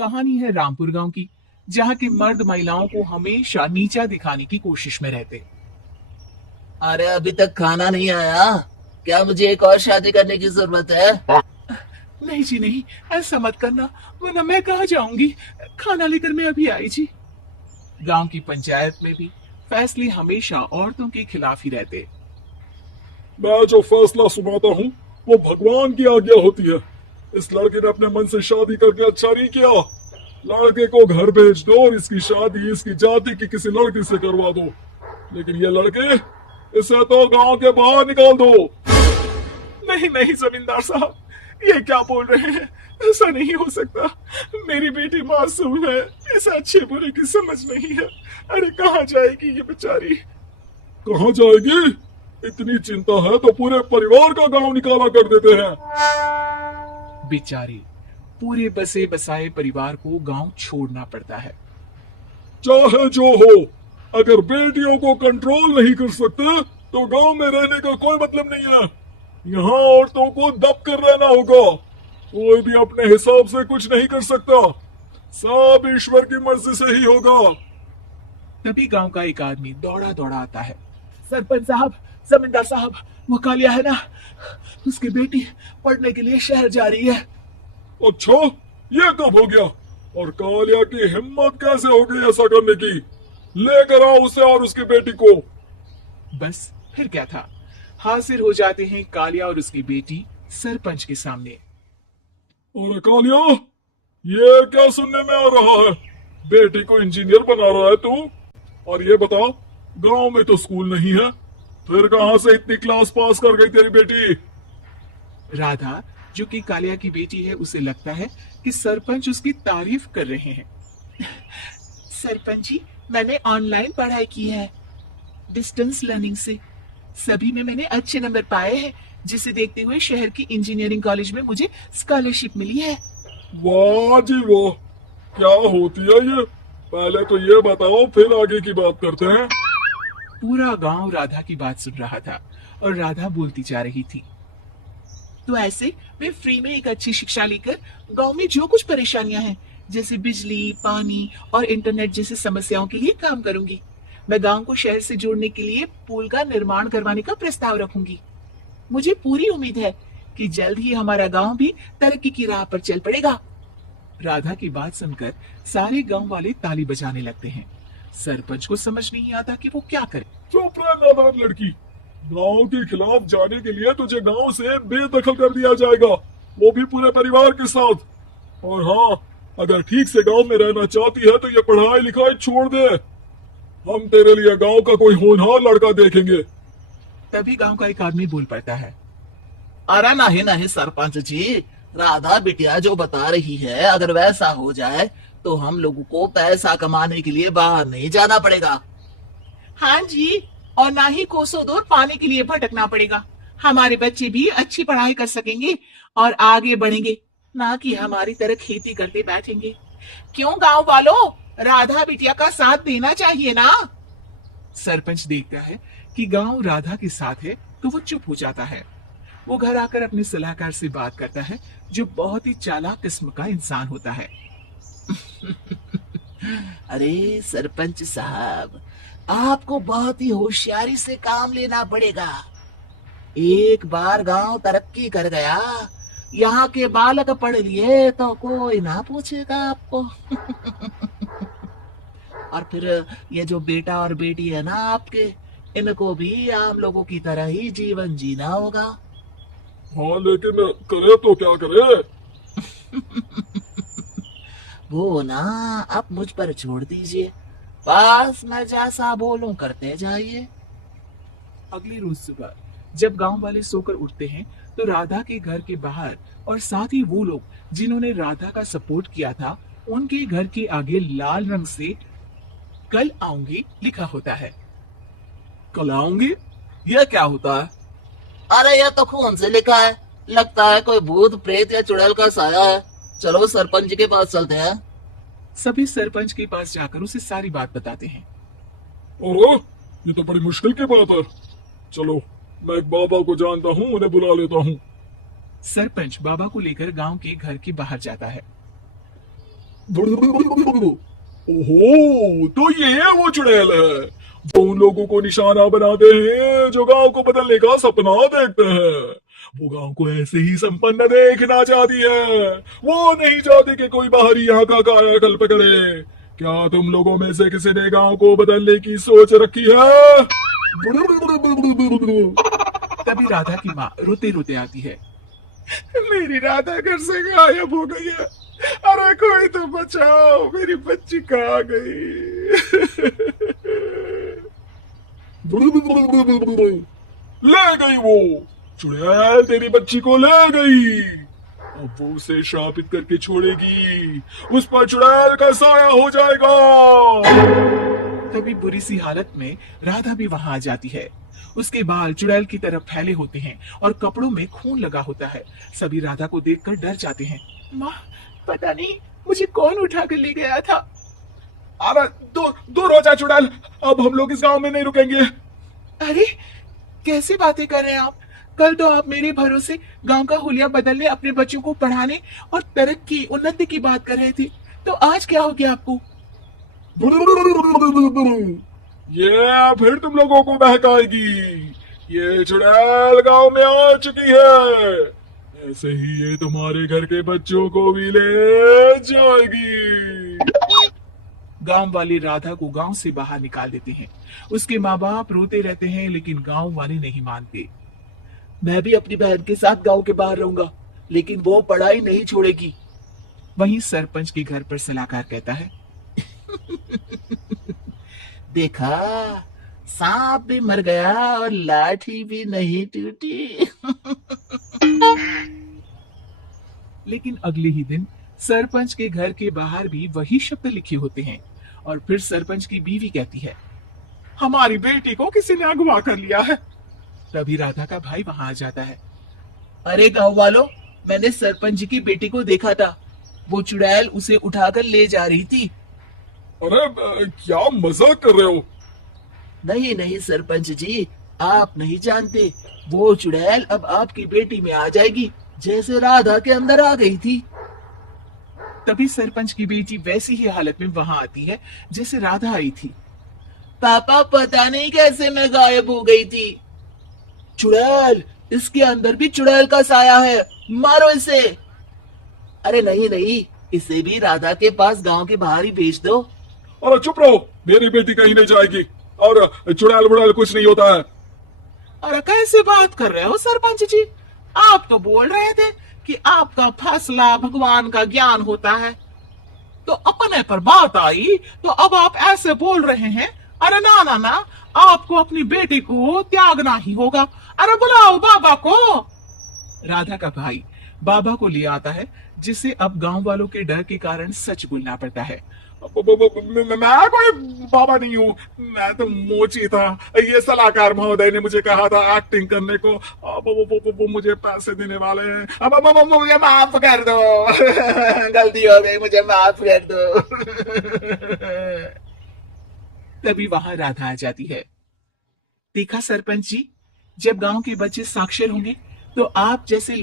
कहानी है रामपुर गांव की, जहां के मर्द महिलाओं को हमेशा नीचा दिखाने की कोशिश में रहते। अरे अभी तक खाना नहीं आया। क्या मुझे एक और शादी करने की जरूरत है? नहीं जी नहीं, ऐसा मत करना, वरना मैं कहाँ जाऊंगी। खाना लेकर मैं अभी आई जी। गांव की पंचायत में भी फैसले हमेशा औरतों के खिलाफ ही रहते। मैं जो फैसला सुनाता हूँ वो भगवान की आज्ञा होती है। इस लड़के ने अपने मन से शादी करके अच्छा नहीं किया। लड़के को घर भेज दो और इसकी शादी इसकी जाति की किसी लड़की से करवा दो। लेकिन ये लड़के, इसे तो गांव के बाहर निकाल दो। नहीं नहीं जमींदार साहब, ये क्या बोल रहे हैं? ऐसा नहीं हो सकता। मेरी बेटी मासूम है, इसे अच्छे बुरे की समझ नहीं है। अरे कहाँ जाएगी ये बेचारी? कहाँ जाएगी? इतनी चिंता है तो पूरे परिवार का गांव निकाला कर देते हैं। बेचारी, पूरे बसे बसाए परिवार को गांव छोड़ना पड़ता है। चाहे जो हो, अगर बेटियों को कंट्रोल नहीं कर सकते तो गांव में रहने का कोई मतलब नहीं है। यहाँ औरतों को दब कर रहना होगा। कोई भी अपने हिसाब से कुछ नहीं कर सकता। सब ईश्वर की मर्जी से ही होगा। तभी गांव का एक आदमी दौड़ा दौड़ा आता है। सरपंच साहब, जमींदार साहब, वो कालिया है ना, उसकी बेटी पढ़ने के लिए शहर जा रही है। अच्छा, ये कब हो गया? और कालिया की हिम्मत कैसे हो गई ऐसा करने की? लेकर आओ उसे और उसकी बेटी को। बस फिर क्या था, हाजिर हो जाते हैं कालिया और उसकी बेटी सरपंच के सामने। और कालिया, ये क्या सुनने में आ रहा है? बेटी को इंजीनियर बना रहा है तू? और ये बता, गांव में तो स्कूल नहीं है, फिर कहां से इतनी क्लास पास कर गई तेरी बेटी? राधा, जो कि कालिया की बेटी है, उसे लगता है कि सरपंच उसकी तारीफ कर रहे हैं। सरपंच जी, मैंने ऑनलाइन पढ़ाई की है, डिस्टेंस लर्निंग से। सभी में मैंने अच्छे नंबर पाए हैं, जिसे देखते हुए शहर की इंजीनियरिंग कॉलेज में मुझे स्कॉलरशिप मिली है। वाह जी वाह, क्या होती है ये? पहले तो ये बताओ, फिर आगे की बात करते हैं। पूरा गांव राधा की बात सुन रहा था और राधा बोलती जा रही थी। तो ऐसे मैं फ्री में एक अच्छी शिक्षा लेकर गांव में जो कुछ परेशानियां हैं, जैसे बिजली, पानी और इंटरनेट जैसी समस्याओं के लिए काम करूंगी। मैं गांव को शहर से जोड़ने के लिए पुल का निर्माण करवाने का प्रस्ताव रखूंगी। मुझे पूरी उम्मीद है कि जल्द ही हमारा गांव भी तरक्की की राह पर चल पड़ेगा। राधा की बात सुनकर सारे गांव वाले ताली बजाने लगते हैं। सरपंच को समझ नहीं आता कि वो क्या करे। चुप रह नादान लड़की। गांव के खिलाफ जाने के लिए तुझे गांव से बेदखल कर दिया जाएगा, वो भी पूरे परिवार के साथ। और हाँ, अगर ठीक से गांव में रहना चाहती है तो ये पढ़ाई लिखाई छोड़ दे। हम तेरे लिए गांव का कोई होनहार लड़का देखेंगे। तभी गांव का एक आदमी बोल पड़ता है। अरे नहीं नहीं सरपंच जी, राधा बिटिया जो बता रही है, अगर वैसा हो जाए तो हम लोगों को पैसा कमाने के लिए बाहर नहीं जाना पड़ेगा। हाँ जी, और ना ही कोसों दूर पानी के लिए भटकना पड़ेगा। हमारे बच्चे भी अच्छी पढ़ाई कर सकेंगे और आगे बढ़ेंगे, ना कि हमारी तरह खेती करते बैठेंगे। क्यों गांव वालों, राधा बिटिया का साथ देना चाहिए ना। सरपंच देखता है कि गांव राधा के साथ है तो वो चुप हो जाता है। वो घर आकर अपने सलाहकार से बात करता है, जो बहुत ही चालाक किस्म का इंसान होता है। अरे सरपंच साहब, आपको बहुत ही होशियारी से काम लेना पड़ेगा। एक बार गांव तरक्की कर गया, यहाँ के बालक पढ़ लिए तो कोई ना पूछेगा आपको। और फिर ये जो बेटा और बेटी है ना आपके, इनको भी आम लोगों की तरह ही जीवन जीना होगा। हाँ, लेकिन करे तो क्या करे? वो ना आप मुझ पर छोड़ दीजिए, बस मैं जैसा बोलूं करते जाइए। अगले रोज सुबह जब गांव वाले सोकर उठते हैं तो राधा के घर के बाहर और साथ ही वो लोग जिन्होंने राधा का सपोर्ट किया था, उनके घर के आगे लाल रंग से कल आऊंगी लिखा होता है। कल आऊंगी? यह क्या होता है? अरे यह तो खून से लिखा है, लगता है कोई भूत प्रेत या चुड़ैल का साया है। चलो सरपंच जी के पास चलते हैं। सभी सरपंच के पास जाकर उसे सारी बात बताते हैं। ओह, ये तो बड़ी मुश्किल की बात है। चलो, मैं एक बाबा को जानता हूँ, उन्हें बुला लेता हूँ। सरपंच बाबा को लेकर गांव के घर के बाहर जाता है। ओहो, तो ये है वो चुड़ैल है जो उन लोगों को निशाना बनाते हैं जो गांव को बदलने का सपना देखते हैं। वो गांव को ऐसे ही संपन्न देखना चाहती है। वो नहीं चाहती कि कोई बाहरी यहाँ का कायाकल्प करे। क्या तुम लोगों में से किसी ने गांव को बदलने की सोच रखी है? तभी राधा की माँ रोते रोते आती है। मेरी राधा घर से गायब हो गई है। अरे कोई तो बचाओ, मेरी बच्ची कहाँ गई? ले गई वो चुड़ैल, तेरी बच्ची को ले गई। अब वो उसे श्रापित करके छोड़ेगी। उस पर चुड़ैल का साया हो जाएगा। तभी बुरी सी हालत में राधा भी वहां आ जाती है। उसके बाल चुड़ैल की तरफ फैले होते हैं और कपड़ों में खून लगा होता है। सभी राधा को देखकर डर जाते हैं। माँ, पता नहीं मुझे कौन उठा कर ले गया था। अरे दूर हो जा चुड़ैल, अब हम लोग इस गांव में नहीं रुकेंगे। अरे कैसे बातें कर रहे हैं आप? कल तो आप मेरे भरोसे गांव का हुलिया बदलने, अपने बच्चों को पढ़ाने और तरक्की उन्नति की बात कर रहे थे, तो आज क्या हो गया आपको? ये फिर तुम लोगों को बहकाएगी। ये चुड़ैल गांव में आ चुकी है। ऐसे ही ये तुम्हारे घर के बच्चों को भी ले जाएगी। गांव वाले राधा को गांव से बाहर निकाल देते हैं। उसके माँ बाप रोते रहते हैं, लेकिन गांव वाले नहीं मानते। मैं भी अपनी बहन के साथ गांव के बाहर रहूंगा, लेकिन वो पढ़ाई नहीं छोड़ेगी। वहीं सरपंच के घर पर सलाहकार कहता है। देखा, सांप भी मर गया और लाठी भी नहीं टूटी। लेकिन अगले ही दिन सरपंच के घर के बाहर भी वही शब्द लिखे होते हैं। और फिर सरपंच की बीवी कहती है, हमारी बेटी को किसी ने अगवा कर लिया है। तभी राधा का भाई वहां आ जाता है। अरे गांव वालों, मैंने सरपंच जी की बेटी को देखा था। वो चुड़ैल उसे उठाकर ले जा रही थी। अरे क्या मजाक कर रहे हो? नहीं नहीं सरपंच जी, आप नहीं जानते। वो चुड़ैल अब आपकी बेटी में आ जाएगी, जैसे राधा के अंदर आ गई थी। तभी सरपंच की बेटी वैसी ही हालत में वहां आती है जैसे राधा आई थी। पापा, पता नहीं कैसे मैं गायब हो गई थी। चुड़ैल, इसके अंदर भी चुड़ैल का साया है, मारो इसे। अरे नहीं नहीं, इसे भी राधा के पास गांव के बाहर ही भेज दो। अरे चुप रहो, मेरी बेटी कहीं नहीं जाएगी और चुड़ैल बुड़ैल कुछ नहीं होता है। अरे कैसे बात कर रहे हो सरपंच जी? आप तो बोल रहे थे कि आपका फैसला भगवान का ज्ञान होता है, तो अपने पर बात आई तो अब आप ऐसे बोल रहे हैं। अरे ना ना ना, आपको अपनी बेटी को त्यागना ही होगा। अरे बुलाओ बाबा को। राधा का भाई बाबा को ले आता है, जिसे अब गांव वालों के डर के कारण सच बोलना पड़ता है। मैं कोई बाबा नहीं हूँ, मैं तो मोची था। ये सलाहकार महोदय ने मुझे कहा था एक्टिंग करने को। वो मुझे पैसे देने वाले हैं। अब मुझे माफ कर दो। गलती हो गई, मुझे माफ कर दो। तभी वहां राधा आ जाती है। देखा सरपंच जी, जब गांव के बच्चे साक्षर होंगे तो आप जैसे